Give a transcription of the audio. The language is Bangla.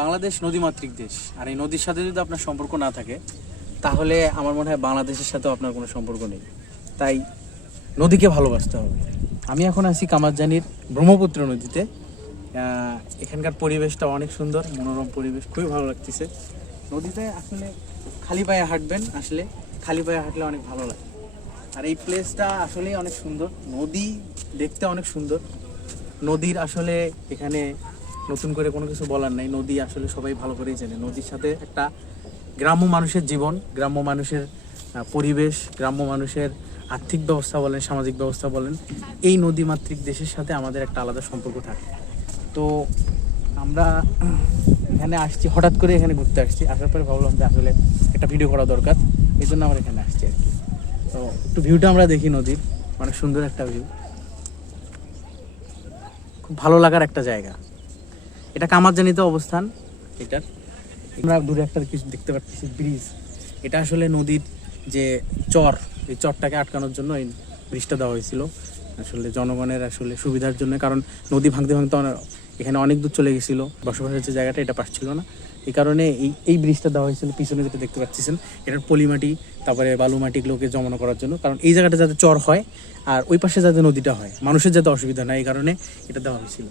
বাংলাদেশ নদীমাতৃক দেশ। আর এই নদীর সাথে যদি আপনার সম্পর্ক না থাকে, তাহলে আমার মনে হয় বাংলাদেশের সাথেও আপনার কোনো সম্পর্ক নেই। তাই নদীকে ভালোবাসতে হবে। আমি এখন আছি কামারজানির ব্রহ্মপুত্র নদীতে। এখানকার পরিবেশটা অনেক সুন্দর, মনোরম পরিবেশ, খুবই ভালো লাগতেছে। নদীতে আসলে খালি পায়ে হাঁটবেন, আসলে খালি পায়ে হাঁটলে অনেক ভালো লাগে। আর এই প্লেসটা আসলেই অনেক সুন্দর। নদী দেখতে অনেক সুন্দর। নদীর আসলে এখানে নতুন করে কোনো কিছু বলার নাই। নদী আসলে সবাই ভালো করেই জানে। নদীর সাথে একটা গ্রাম্য মানুষের জীবন, গ্রাম্য মানুষের পরিবেশ, গ্রাম্য মানুষের আর্থিক ব্যবস্থা বলেন, সামাজিক ব্যবস্থা বলেন, এই নদীমাতৃক দেশের সাথে আমাদের একটা আলাদা সম্পর্ক থাকে। তো আমরা এখানে আসছি, হঠাৎ করে এখানে ঘুরতে আসছি। আসার পরে ভাবলাম যে আসলে একটা ভিডিও করা দরকার। এই জন্য আমরা এখানে আসছি আর কি। তো একটু ভিউটা আমরা দেখি নদীর। অনেক সুন্দর একটা ভিউ। খুব ভালো লাগার একটা জায়গা। এটা কামারজানিতে অবস্থান। এটার। আমরা দূরে একটা কিছু দেখতে পাচ্ছি ব্রিজ। এটা আসলে নদীর যে চর এই চরটাকে আটকানোর জন্য এই ব্রিজটা দেওয়া হয়েছিল। আসলে জনগণের আসলে সুবিধার জন্য কারণ নদী ভাঙতে ভাঙতে এখানে অনেক দূর চলে গেছিল। বসবাসের যে জায়গাটা এটা পাচ্ছিল না। এই কারণে এই এই ব্রিজটা দেওয়া হয়েছিল পিছনে যেটা দেখতে পাচ্ছেন এটার পলিমাটি তারপরে বালু মাটিগুলোকে জমানো করার জন্য। কারণ এই জায়গাটা যাতে চর হয় আর ওই পাশে যাতে নদীটা হয় মানুষের যাতে অসুবিধা না এই কারণে এটা দেওয়া হয়েছিল।